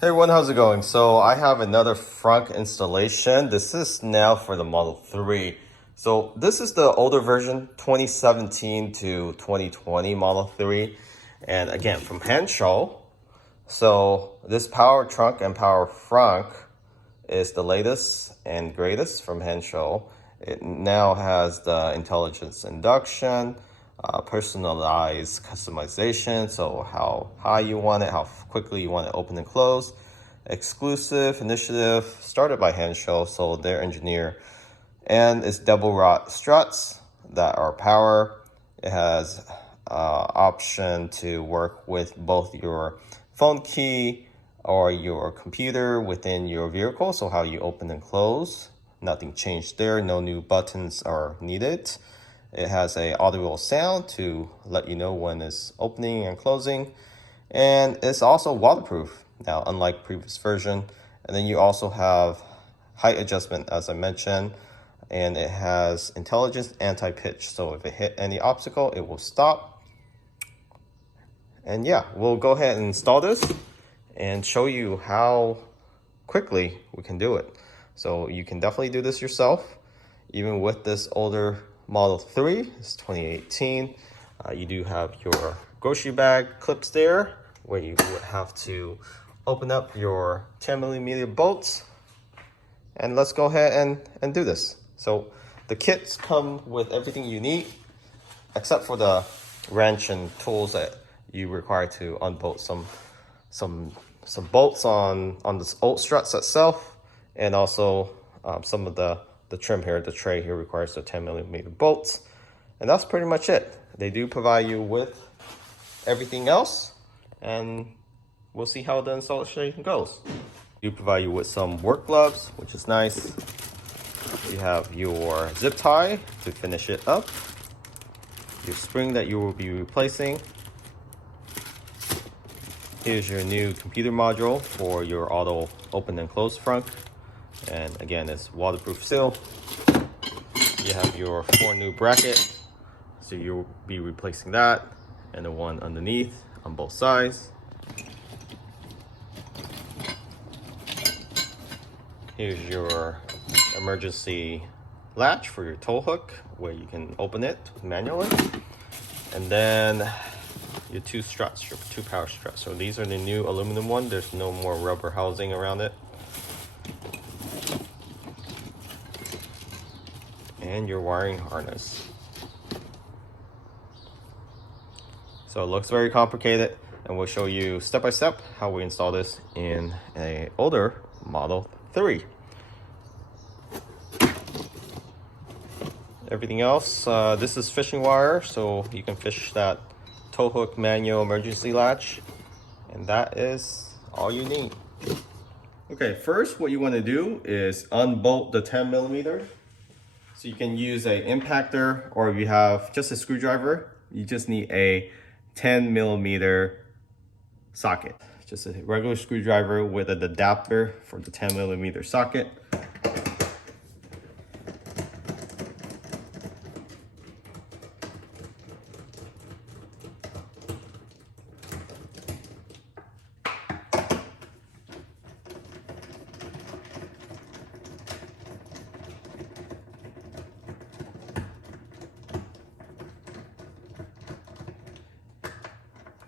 Hey everyone, how's it going? So I have another Frunk installation. This is now for the Model 3. So this is the older version, 2017 to 2020 Model 3. And again, from Henshaw. So this power trunk and power frunk is the latest and greatest from Henshaw. It now has the intelligence induction, personalized customization, so how high you want it, how quickly you want it open and close. Exclusive initiative started by Henshaw, so their engineer, and it's double rod struts that are power. It has option to work with both your phone key or your computer within your vehicle, so how you open and close. Nothing changed there, no new buttons are needed. It has a audible sound to let you know when it's opening and closing. And it's also waterproof now, unlike previous version. And then you also have height adjustment, as I mentioned, and it has intelligence anti-pitch. So if it hit any obstacle, it will stop. And yeah, we'll go ahead and install this and show you how quickly we can do it. So you can definitely do this yourself, even with this older Model 3, it's 2018. You do have your grocery bag clips there where you would have to open up your 10mm bolts. And let's go ahead and do this. So the kits come with everything you need, except for the wrench and tools that you require to unbolt some bolts on this old struts itself, and also some of the trim here, the tray here requires the 10mm bolts. And that's pretty much it. They do provide you with everything else, and we'll see how the installation goes. They do provide you with some work gloves, which is nice. You have your zip tie to finish it up, your spring that you will be replacing. Here's your new computer module for your auto open and close frunk. And again, it's waterproof seal. You have your 4 new brackets, so you'll be replacing that and the one underneath on both sides. Here's your emergency latch for your tow hook, where you can open it manually. And then your 2 struts, your 2 power struts. So these are the new aluminum one. There's no more rubber housing around it. And your wiring harness. So it looks very complicated, and we'll show you step by step how we install this in an older Model 3. Everything else, this is fishing wire, so you can fish that tow hook manual emergency latch, and that is all you need. Okay, first what you want to do is unbolt the 10mm. So you can use an impactor, or if you have just a screwdriver, you just need a 10mm socket. Just a regular screwdriver with an adapter for the 10mm socket.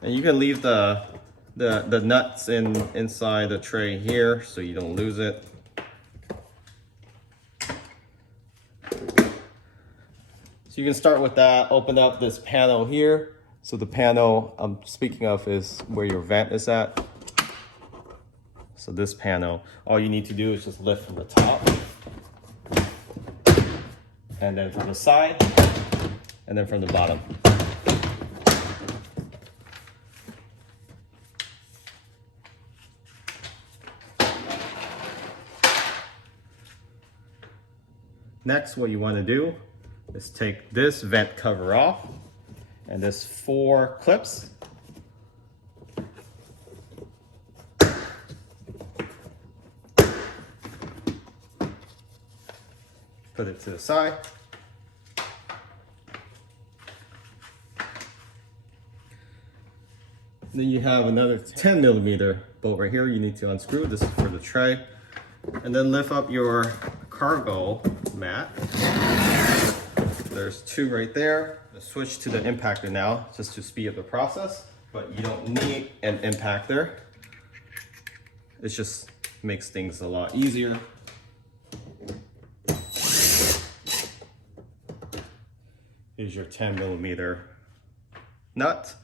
And you can leave the nuts inside the tray here so you don't lose it. So you can start with that, open up this panel here. So the panel I'm speaking of is where your vent is at. So this panel, all you need to do is just lift from the top, and then from the side, and then from the bottom. Next, what you want to do is take this vent cover off, and there's 4 clips. Put it to the side. Then you have another 10mm bolt right here you need to unscrew. This is for the tray. And then lift up your cargo mat. There's two right there. Let's switch to the impactor now, just to speed up the process. But you don't need an impactor. It just makes things a lot easier. Here's your 10mm nut.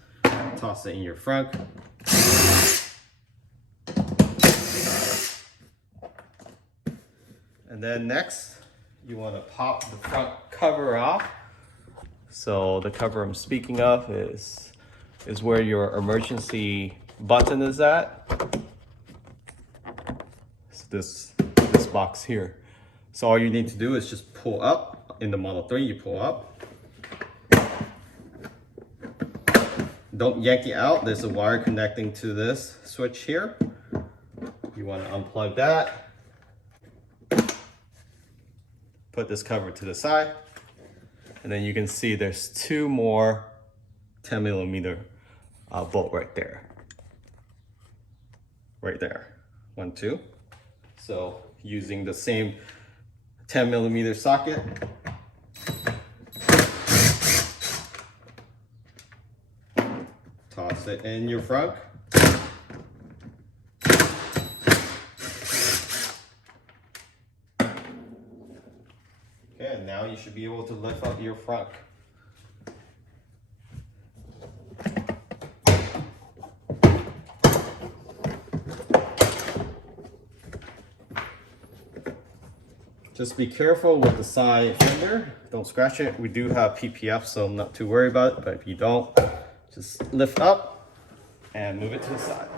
Toss it in your frunk. And then next, you want to pop the front cover off. So the cover I'm speaking of is where your emergency button is at. It's this box here. So all you need to do is just pull up. In the Model 3, you pull up. Don't yank it out. There's a wire connecting to this switch here. You want to unplug that. Put this cover to the side. And then you can see there's two more 10mm bolt right there. Right there. 1, 2. So using the same 10mm socket. Toss it in your frunk. Okay, and now you should be able to lift up your frunk. Just be careful with the side fender. Don't scratch it. We do have PPF, so I'm not too worried about it. But if you don't, just lift up and move it to the side.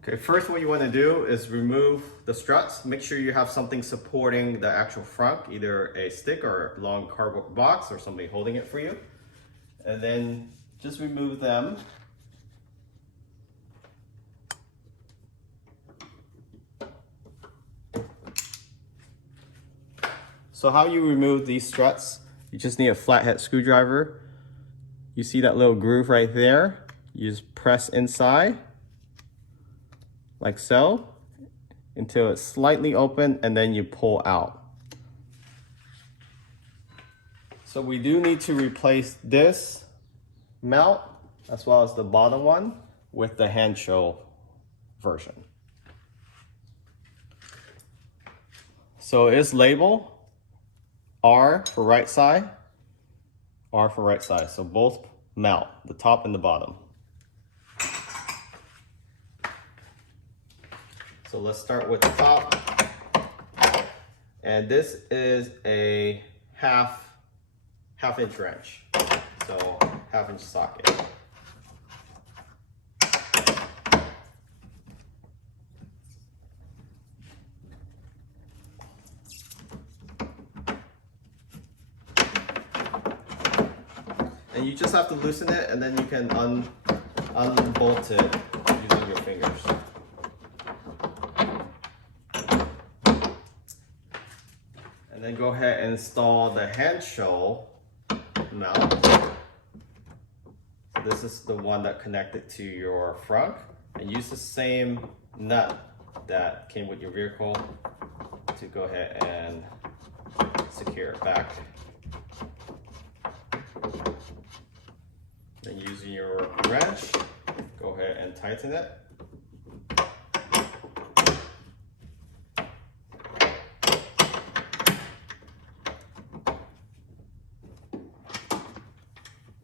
Okay, first what you want to do is remove the struts. Make sure you have something supporting the actual frunk, either a stick or a long cardboard box or somebody holding it for you. And then just remove them. So how you remove these struts, you just need a flathead screwdriver. You see that little groove right there? You just press inside, like so, until it's slightly open, and then you pull out. So we do need to replace this mount, as well as the bottom one, with the handshell version. So it's labeled R for right side, R for right side. So both mount, the top and the bottom. So let's start with the top. And this is a half-inch wrench. So half-inch socket. And you just have to loosen it, and then you can unbolt it using your fingers. And then go ahead and install the handshell mount. So this is the one that connected to your frunk. And use the same nut that came with your vehicle to go ahead and secure it back. Then using your wrench, go ahead and tighten it.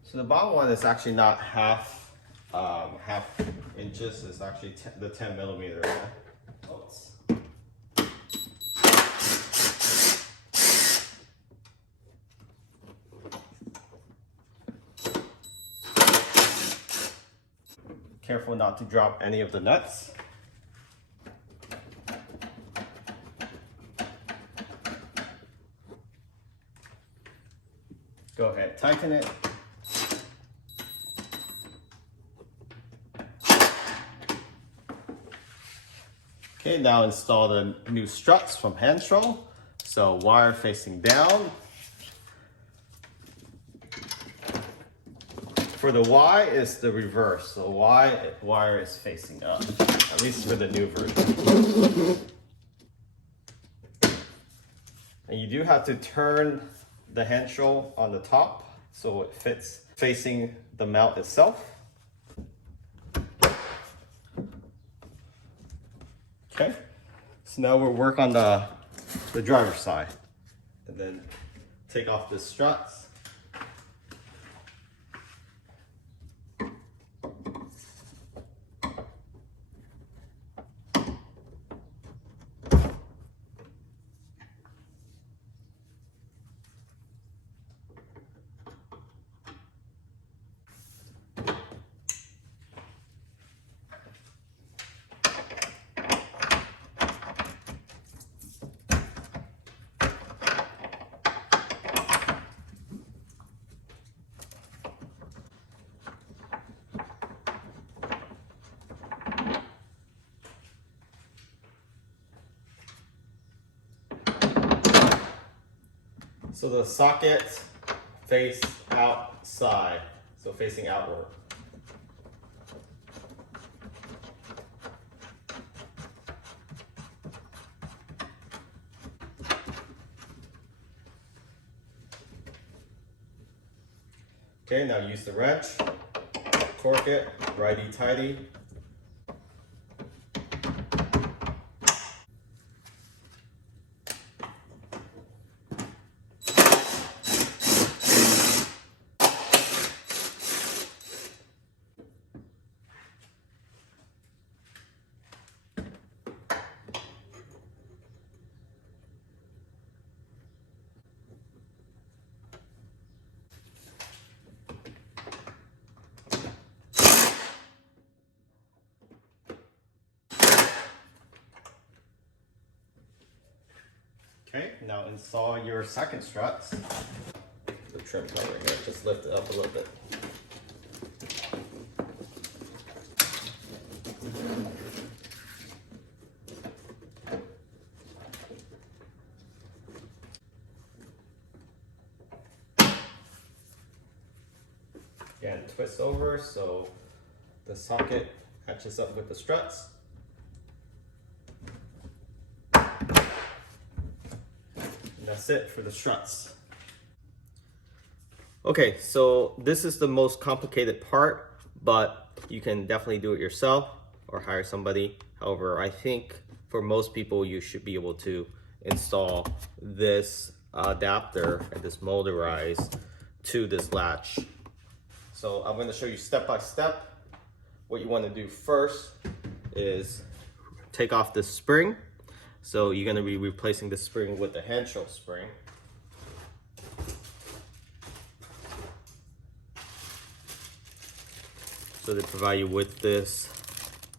So the bottom one is actually not half inches, it's actually the 10mm bolts. Careful not to drop any of the nuts. Go ahead, tighten it. Okay, now install the new struts from Handshell. So wire facing down. For the Y, it's the reverse. The Y wire is facing up, at least for the new version. And you do have to turn the handle on the top so it fits facing the mount itself. Okay, so now we'll work on the driver's side. And then take off the struts. So the sockets face outside, so facing outward. Okay, now use the wrench, torque it, righty-tighty. Okay, now install your second struts. The trim cover here, just lift it up a little bit. Again, twist over so the socket matches up with the struts. That's it for the struts. Okay, so this is the most complicated part, but you can definitely do it yourself or hire somebody. However, I think for most people, you should be able to install this adapter and this motorized to this latch. So I'm going to show you step by step. What you want to do first is take off this spring. So you're going to be replacing the spring with the handle spring. So they provide you with this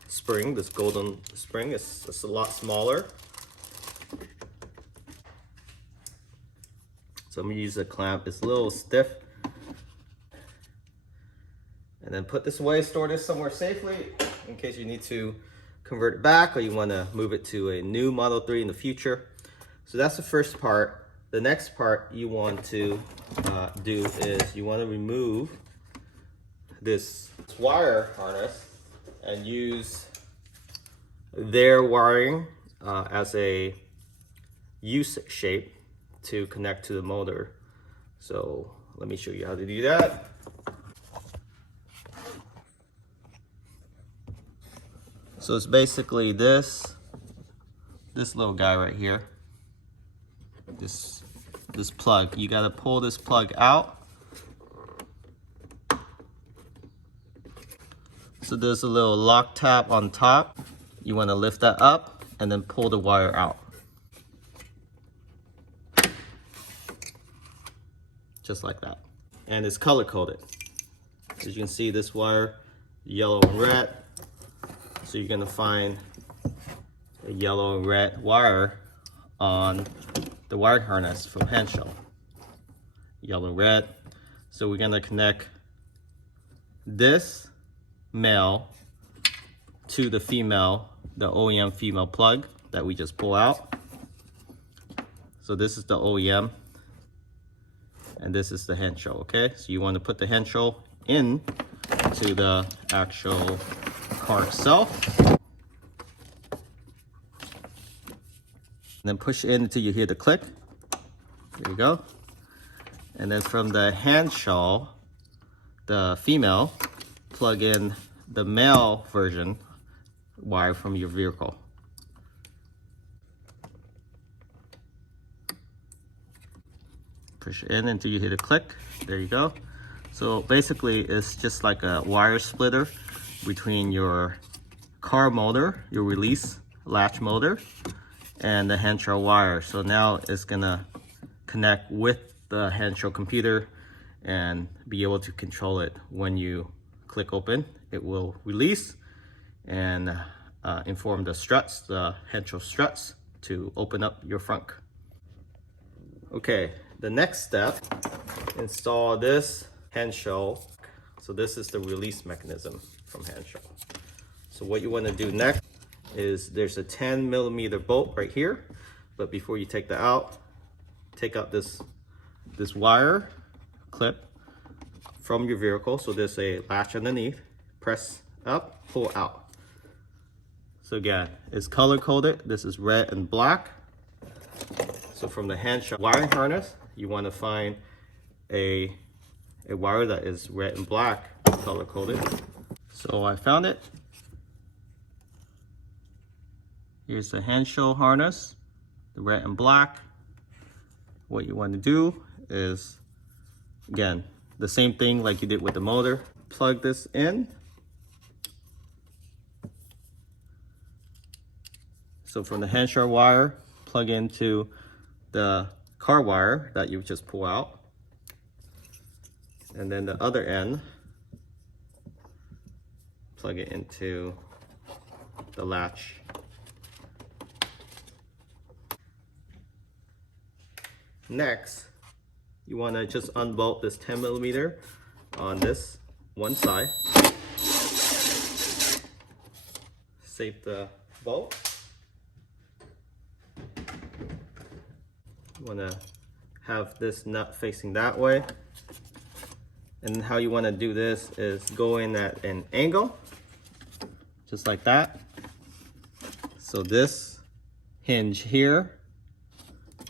spring, this golden spring. It's a lot smaller. So I'm going to use a clamp. It's a little stiff. And then put this away, store this somewhere safely in case you need to convert it back or you want to move it to a new Model 3 in the future. So that's the first part. The next part you want to do is you want to remove this wire harness and use their wiring as a U shape to connect to the motor. So let me show you how to do that. So it's basically this little guy right here. This plug. You gotta pull this plug out. So there's a little lock tab on top. You wanna lift that up and then pull the wire out. Just like that. And it's color coded. As you can see, this wire, yellow and red. So you're gonna find a yellow and red wire on the wire harness from handshell. Yellow and red. So we're gonna connect this male to the female, the OEM female plug that we just pull out. So this is the OEM and this is the handshell, okay? So you want to put the handshell in to the actual car itself. And then push in until you hear the click. There you go. And then from the hand shell, the female, plug in the male version wire from your vehicle. Push it in until you hear the click. There you go. So basically it's just like a wire splitter between your car motor, your release latch motor, and the hand shell wire. So now it's gonna connect with the hand shell computer and be able to control it. When you click open, it will release and inform the struts, the hand shell struts, to open up your frunk. Okay, the next step, install this hand shell. So this is the release mechanism from hand shell. So what you want to do next is there's a 10mm bolt right here, but before you take that out, take out this wire clip from your vehicle. So there's a latch underneath. Press up, pull out. So again, it's color coded. This is red and black. So from the hand shell wiring harness, you want to find a wire that is red and black, color coded. So I found it. Here's the hand shell harness, the red and black. What you want to do is, again, the same thing like you did with the motor. Plug this in. So from the hand shell wire, plug into the car wire that you just pull out. And then the other end, plug it into the latch. Next, you want to just unbolt this 10mm on this one side. Save the bolt. You want to have this nut facing that way. And how you want to do this is go in at an angle, just like that. So this hinge here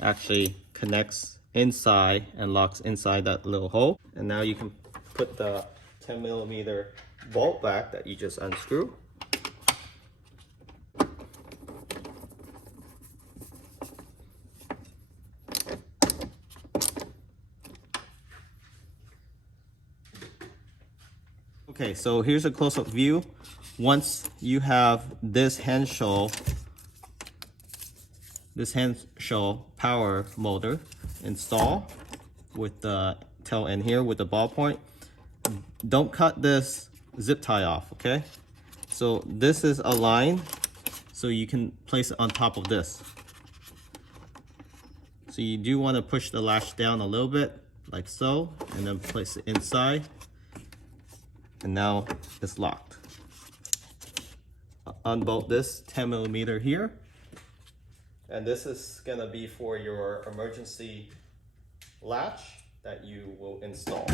actually connects inside and locks inside that little hole. And now you can put the 10mm bolt back that you just unscrew. Okay, so here's a close-up view. Once you have this hand shell power motor installed with the tail end here with the ballpoint, don't cut this zip tie off, okay? So this is aligned, so you can place it on top of this. So you do want to push the latch down a little bit, like so, and then place it inside. And now it's locked. Unbolt this 10mm here. And this is gonna be for your emergency latch that you will install.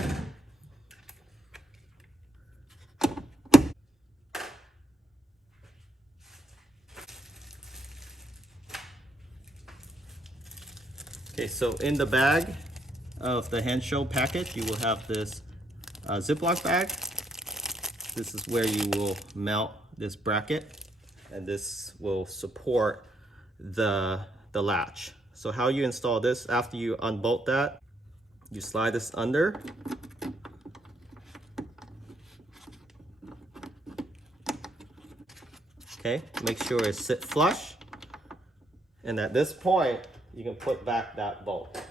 Okay, so in the bag of the hand shell package, you will have this Ziploc bag. This is where you will mount this bracket, and this will support the latch. So how you install this, after you unbolt that, you slide this under. Okay, make sure it sits flush. And at this point, you can put back that bolt.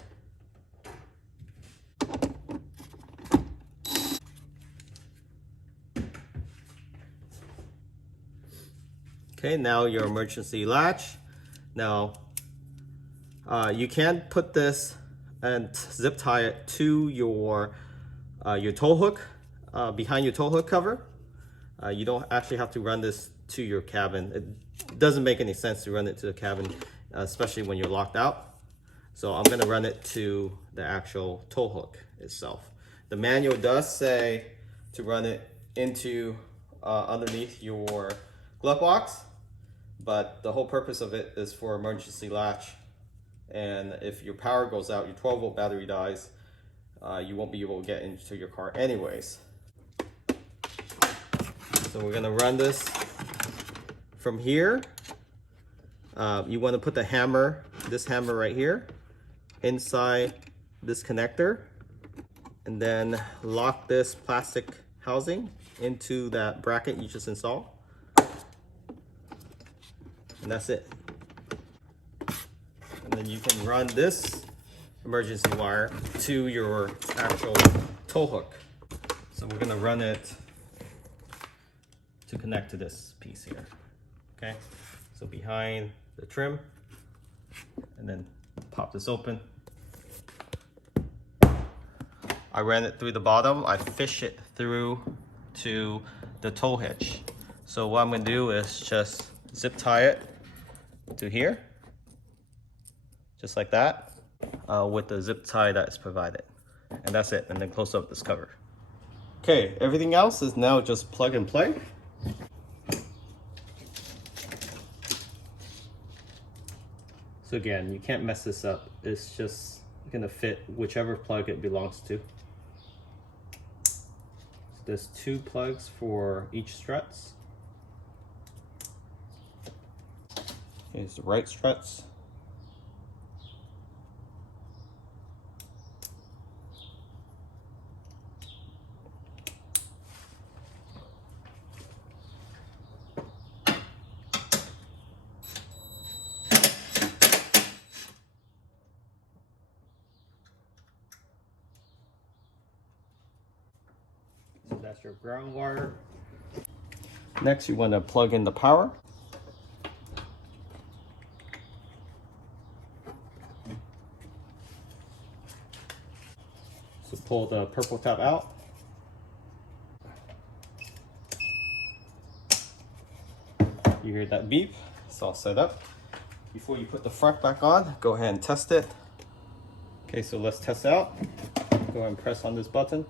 Okay, now your emergency latch. Now, you can put this and zip tie it to your tow hook, behind your tow hook cover. You don't actually have to run this to your cabin. It doesn't make any sense to run it to the cabin, especially when you're locked out. So I'm gonna run it to the actual tow hook itself. The manual does say to run it into underneath your glove box, but the whole purpose of it is for emergency latch. And if your power goes out, your 12-volt battery dies, you won't be able to get into your car anyways. So we're gonna run this from here. You wanna put the hammer, this hammer right here, inside this connector, and then lock this plastic housing into that bracket you just installed. And that's it. And then you can run this emergency wire to your actual tow hook. So we're gonna run it to connect to this piece here. Okay, so behind the trim, and then pop this open. I ran it through the bottom. I fish it through to the tow hitch. So what I'm gonna do is just zip tie it to here, just like that, with the zip tie that is provided. And that's it, and then close up this cover. Okay, everything else is now just plug and play. So again, you can't mess this up. It's just gonna fit whichever plug it belongs to. So there's 2 plugs for each struts. Here's the right struts. So that's your ground wire. Next, you want to plug in the power. So pull the purple tab out. You hear that beep? It's all set up. Before you put the front back on, go ahead and test it. Okay, so let's test it out. Go ahead and press on this button.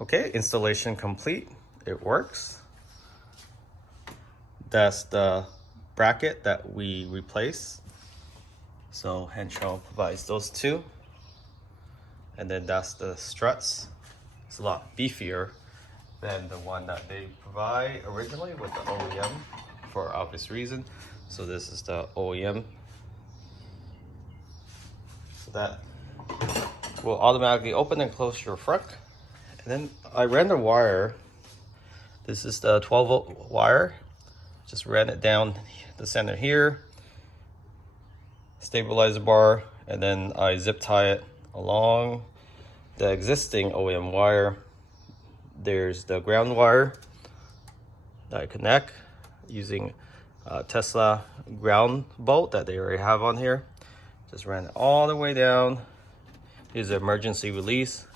Okay, installation complete. It works. That's the bracket that we replaced. So Henshaw provides those 2. And then that's the struts. It's a lot beefier than the one that they provide originally with the OEM for obvious reason. So this is the OEM. So that will automatically open and close your frunk. And then I ran the wire. This is the 12-volt wire. Just ran it down the center here. Stabilizer bar, and then I zip tie it along the existing OEM wire. There's the ground wire that I connect using Tesla ground bolt that they already have on here. Just ran it all the way down. Here's the emergency release.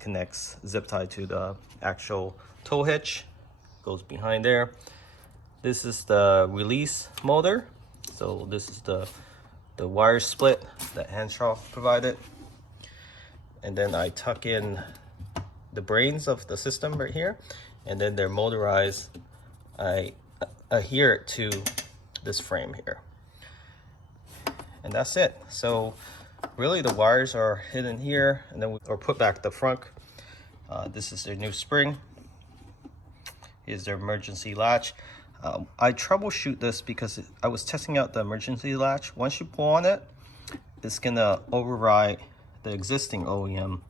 Connects zip tie to the actual tow hitch. Goes behind there. This is the release motor. So this is the wire split that Henshaw provided. And then I tuck in the brains of the system right here. And then they're motorized. I adhere it to this frame here. And that's it. So really the wires are hidden here, and then or put back the frunk. This is their new spring. Here's their emergency latch. I troubleshoot this because I was testing out the emergency latch. Once you pull on it, it's gonna override the existing OEM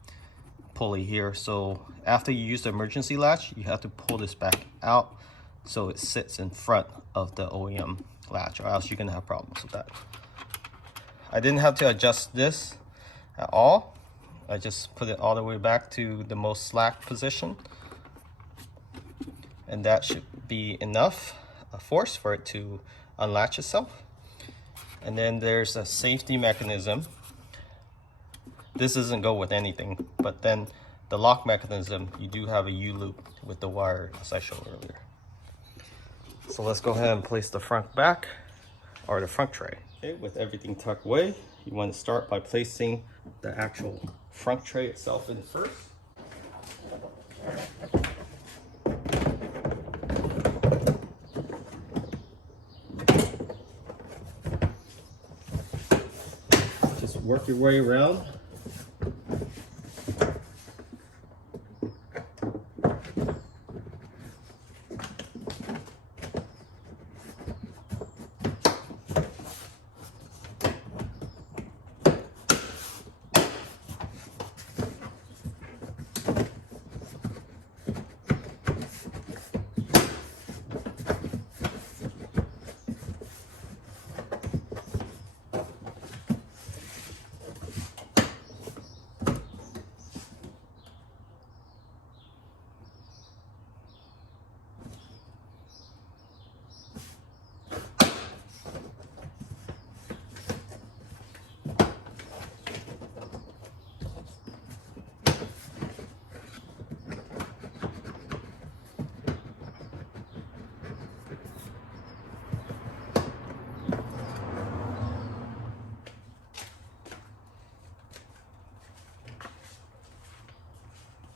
pulley here. So after you use the emergency latch, you have to pull this back out so it sits in front of the OEM latch, or else you're gonna have problems with that. I didn't have to adjust this at all. I just put it all the way back to the most slack position, and that should be enough force for it to unlatch itself. And then there's a safety mechanism. This doesn't go with anything, but then the lock mechanism, you do have a U-loop with the wire as I showed earlier. So let's go ahead and place the front back, or the front tray. Okay, with everything tucked away, You want to start by placing the actual front tray itself in first. Just work your way around.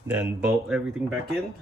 Then bolt everything back in.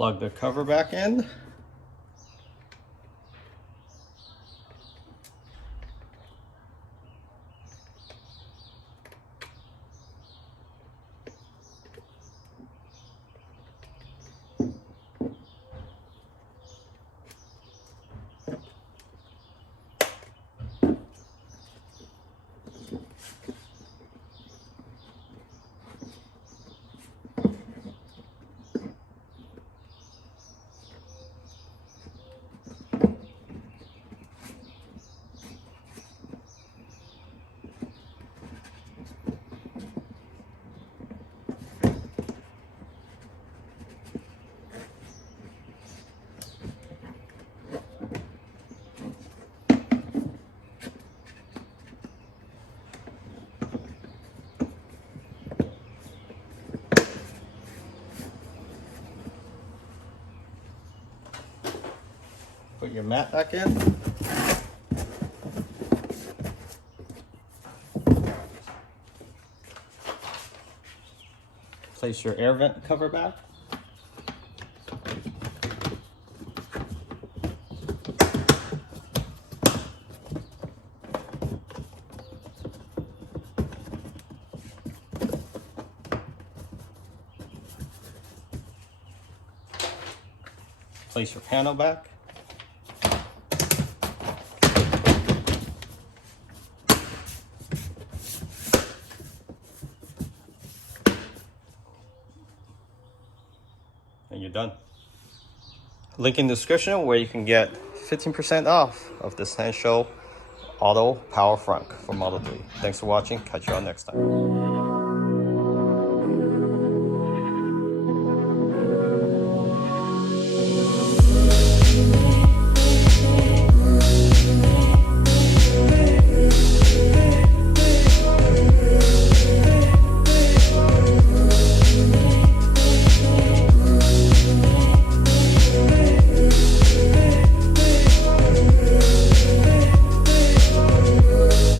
Plug the cover back in. Put your mat back in. Place your air vent cover back. Place your panel back. And you're done. Link in the description where you can get 15% off of this Sancho Auto Power Frunk for Model 3. Thanks for watching. Catch you all next time.